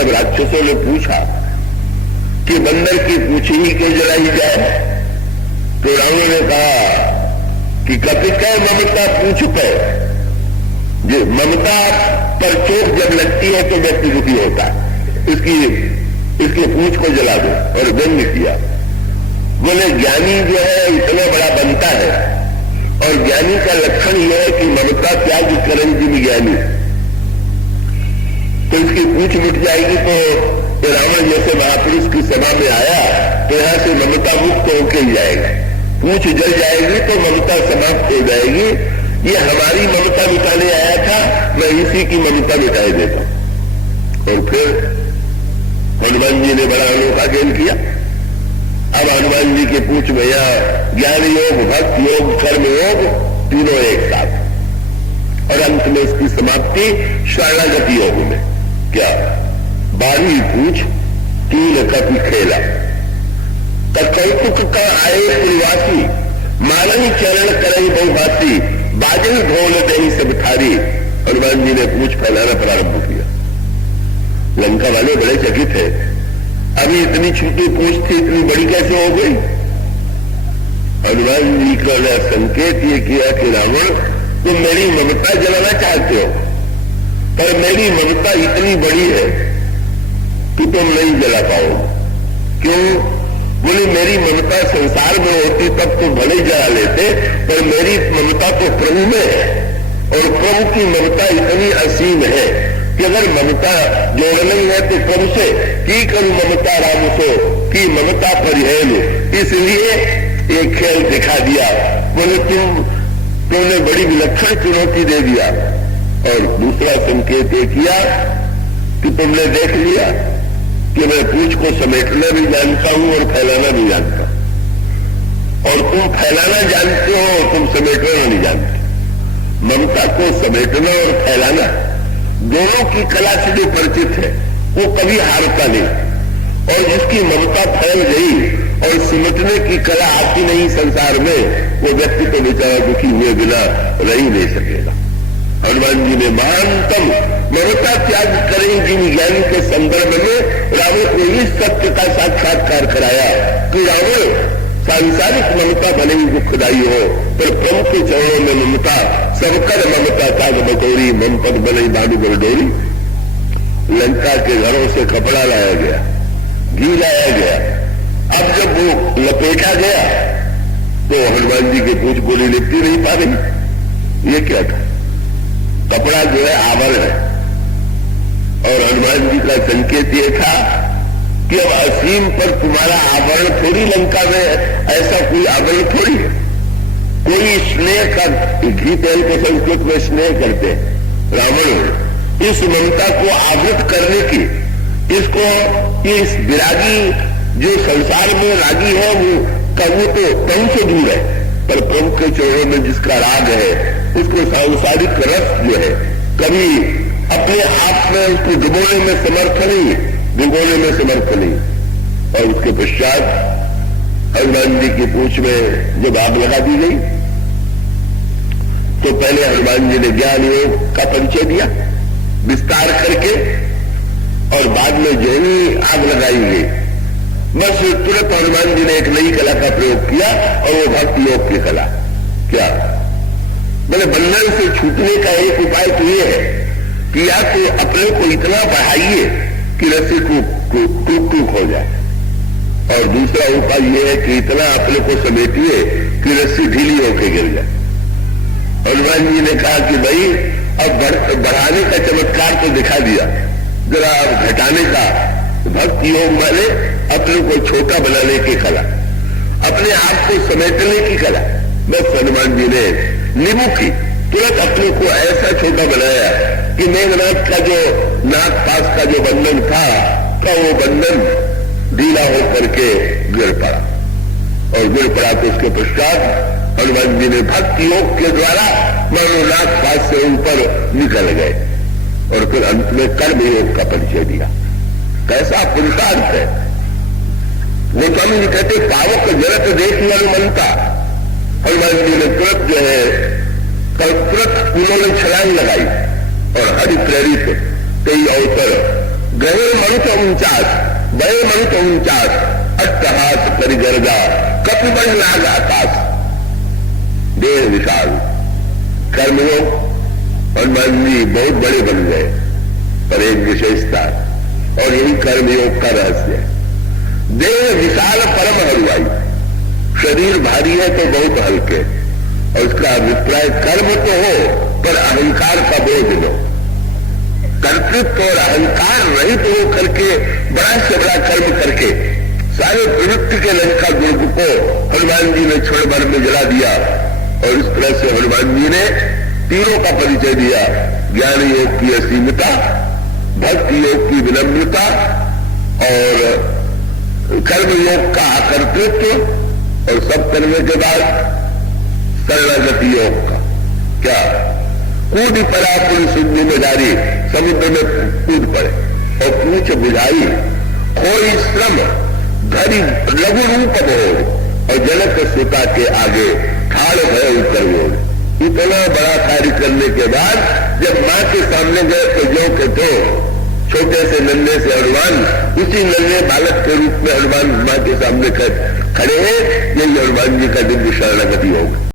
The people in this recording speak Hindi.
जब राक्षसों ने पूछा कि बंदर की पूछ ही क्यों जलाई जाए, तो रावण ने कहा कि कपित है ममता पूछ पर, जो ममता पर चोट जब लगती है तो व्यक्ति दुखी होता है, इसकी पूछ को जला दो और व्यंग किया। बोले ज्ञानी जो है इतना बड़ा बनता है, और ज्ञानी का लक्षण यह है कि ममता त्याग करें जिन ज्ञानी, तो इसकी पूछ मिट जाएगी। तो रावण जैसे महापुरुष की सभा में आया तो यहां से ममता मुक्त होकर ही जाएगा, पूछ जल जाएगी तो ममता समाप्त हो जाएगी। ये हमारी ममता मिटाने आया था, मैं इसी की ममता मिटाई देता हूं। और फिर हनुमान जी ने बड़ा अनोखा खेल किया। अब हनुमान जी की पूछ में यह ज्ञान योग, भक्त योग, कर्म योग तीनों एक साथ, और अंत में इसकी समाप्ति शरणागति योग में। क्या 12वीं पूछ, तीन कपि खेला, कौतुक का आए परिवासी, मानन चरण करई बहुभाती, बाजल ढोल दही सब थारी। हनुमान जी ने पूछ फैलाना प्रारंभ किया। लंका वाले बड़े चकित है, अभी इतनी छोटी पूछ थी, इतनी बड़ी कैसे हो गई। हनुमान जी का संकेत ये किया कि रावण तुम मेरी ममता जलाना चाहते हो, पर मेरी ममता इतनी बड़ी है कि तुम नहीं जला पाओगे। क्यों? बोले मेरी ममता संसार में होती तब तो भले जला लेते, पर मेरी ममता तो प्रभु में है, और प्रभु की ममता इतनी असीम है कि अगर ममता जोड़नी है तो प्रभु से की करूं ममता राम सो की ममता परिहेल। इसलिए एक खेल दिखा दिया। बोले तुमने बड़ी विलक्षण चुनौती दे दिया। और दूसरा संकेत ये किया कि तुमने देख लिया कि मैं पूछ को समेटना भी जानता हूं और फैलाना भी जानता हूं, और तुम फैलाना जानते हो, तुम समेटना नहीं जानते। ममता को समेटना और फैलाना दोनों की कला से जो परिचित है वो कभी हारता नहीं, और जिसकी ममता फैल गई और सिमटने की कला आती नहीं संसार में, वो व्यक्ति तो बेचारा दुखी हुए बिना रह ही नहीं सकेगा। हनुमान जी ने महानतम ममता त्याग करें जिन ज्ञानी के संदर्भ में रावण को इस सत्य का साक्षात्कार कराया कि रावण सांसारिक ममता भले ही दुखदायी हो, पर प्रभु के चरणों में ममता, सबकर ममता त्याग बटोरी, मम पद बने बाडू बरडोरी। लंका के घरों से कपड़ा लाया गया, घी लाया गया। अब जब वो लपेटा गया तो हनुमान जी की पूछ गोली लिपटी नहीं पा रही। ये क्या था? कपड़ा जो है आवरण है, और हनुमान जी का संकेत ये था कि अब असीम पर तुम्हारा आवरण थोड़ी, लंका में ऐसा कोई आवरण थोड़ी है। कोई स्नेह का, घी तेल को संस्कृत में स्नेह करते हैं। रावण इस ममता को आवृत करने की, इसको इस विरागी जो संसार में रागी है वो कभी तो कहीं से दूर है, पर प्रभु के चरणों में जिसका राग है उसको सांसारिक रस जो है कभी अपने आप में उसको डुबोने में समर्थ नहीं, भिगोने में समर्थ नहीं। और उसके पश्चात हनुमान जी की पूछ में जब आग लगा दी गई तो पहले हनुमान जी ने ज्ञान योग का परिचय दिया विस्तार करके, और बाद में जो ही आग लगाई गई बस तुरंत हनुमान जी ने एक नई कला का प्रयोग किया, और वो भक्ति योग की कला। क्या? बोले बंधन से छूटने का एक उपाय तो ये है कि या तो अपने को इतना बढ़ाइए कि रस्सी टूक हो जाए, और दूसरा उपाय ये है कि इतना अपने को समेटिए कि रस्सी ढीली होकर गिर जाए। हनुमान जी ने कहा कि भाई अब बढ़ाने का चमत्कार तो दिखा दिया, जरा अब घटाने का। भक्ति योग माने अपने को छोटा बनाने की कला, अपने आप को समेटने की कला। बस हनुमान जी ने नींबू की तुरंत अपने को ऐसा छोटा बनाया कि मेघनाथ का जो नाक पास का जो बंधन था तो वो बंधन ढीला होकर के गिर पड़ा, और गिर पड़ा तो उसके पश्चात हनुमान जी ने भक्ति योग के द्वारा मानो नाक पास से ऊपर निकल गए, और फिर अंत में कर्म योग का परिचय दिया। कैसा पुरुषार्थ है! वो स्वामी जी कहते पावक जरत देख मनता। हनुमान जी ने तुरंत जो है तुरंत उन्होंने छलांग लगाई, और हरि प्रेरित कई अवसर गहे मनुत 49, बहे मनुत 49, अट्टहास परिगर्गा कपिबल नाग आकाश। देह विशाल कर्मयोग हनुमान जी बहुत बड़े बन गए, पर एक विशेषता, और यही कर्मयोग का रहस्य है। देह विशाल परम हलवाई, शरीर भारी है तो बहुत हल्के, और उसका अभिप्राय कर्म तो हो पर अहंकार का बोझ लो। कर्तृत्व और अहंकार रहित हो करके बड़ा से बड़ा कर्म करके सारे प्रवृत्ति के लंका दुर्ग को हनुमान जी ने क्षण भर में जला दिया। और इस तरह से हनुमान जी ने तीनों का परिचय दिया, ज्ञान योग की असीमता, भक्ति योग की विनम्रता और कर्म योग का अकर्तृत्व, और सब करने के बाद शरणागति योग का। क्या कूद पड़ा पुरी शून्य में जारी, समुद्र में कूद पड़े और पूछ बुझाई, कोई श्रम धरी लघु रूप हो, और जनक सीता के आगे ठाड़ भय उतर वो। इतना बड़ा कार्य करने के बाद जब मां के सामने गए तो जो के तो छोटे से नन्हे से हनुमान, उसी नन्हे बालक के रूप में हनुमान मां के सामने खड़े हैं। यही हनुमान जी का दिव्य शरणागति योग।